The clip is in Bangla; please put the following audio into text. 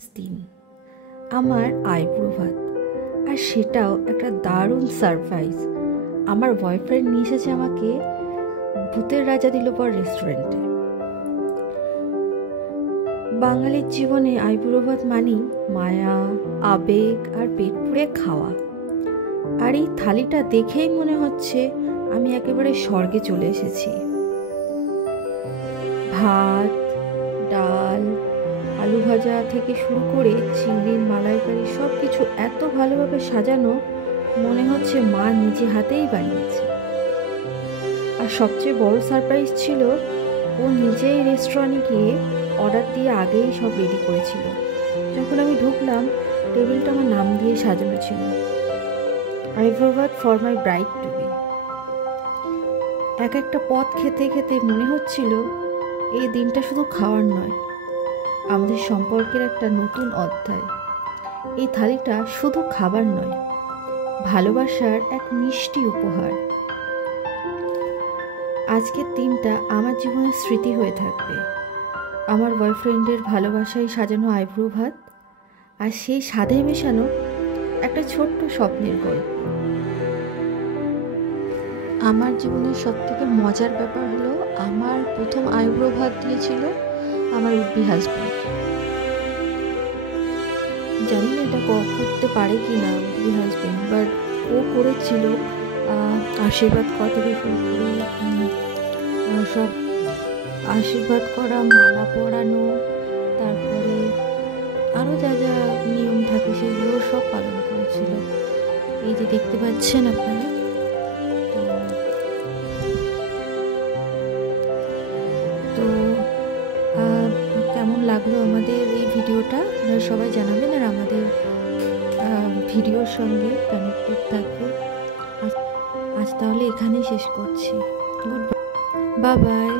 দিন আমার আইব্রো ভাত, আর সেটাও একটা দারুণ সারপ্রাইজ। আমার বয়ফ্রেন্ড নিয়ে এসেছে আমাকে ভূতের রাজা দিল পর রেস্টুরেন্টে। বাঙালির জীবনে আইব্রো ভাত মানেই মায়া, আবেগ আর পেট পুড়ে খাওয়া। আর এই থালিটা দেখেই মনে হচ্ছে আমি একেবারে স্বর্গে চলে এসেছি। ভাত, ডাল, আলু ভাজা থেকে শুরু করে চিংড়ির মালাইকারি সব কিছু এত ভালোভাবে সাজানো, মনে হচ্ছে মা নিজে হাতেই বানিয়েছে। আর সবচেয়ে বড় সারপ্রাইজ ছিল, ও নিজেই রেস্টুরেন্টে গিয়ে অর্ডার দিয়ে আগেই সব রেডি করেছিল। যখন আমি ঢুকলাম, টেবিলটা আমার নাম দিয়ে সাজানো ছিল, আইব্রো ভাত for my bride to be. এক একটা পদ খেতে খেতে মনে হচ্ছিল এই দিনটা শুধু খাওয়ার নয়, আমাদের সম্পর্কের একটা নতুন অধ্যায়। এই থালিটা শুধু খাবার নয়, ভালোবাসার এক মিষ্টি উপহার। আজকের দিনটা আমার জীবনের স্মৃতি হয়ে থাকবে, আমার বয়ফ্রেন্ডের ভালোবাসায় সাজানো আইব্রো ভাত, আর সেই স্বাদে মেশানো একটা ছোট্ট স্বপ্নের গল্প। আমার জীবনের সবথেকে মজার ব্যাপার হলো, আমার প্রথম আইব্রো ভাত দিয়েছিল আমার উডবি হাজব্যান্ড। জানি না এটা করতে পারে কি না উডবি হাজব্যান্ড, বাট ও করেছিল। আশীর্বাদ করা থেকে শুরু করে সব আশীর্বাদ করা, মালা পরানো, তারপরে আরও যা যা নিয়ম থাকে সেগুলো সব পালন করেছিল। এই যে দেখতে পাচ্ছেন আপনারা। তো কেমন লাগলো আমাদের এই ভিডিওটা আপনারা সবাই জানাবেন, আর আমাদের ভিডিওর সঙ্গে কানেক্টেড থাকবেন। আজ তাহলে এখানেই শেষ করছি। Good bye bye.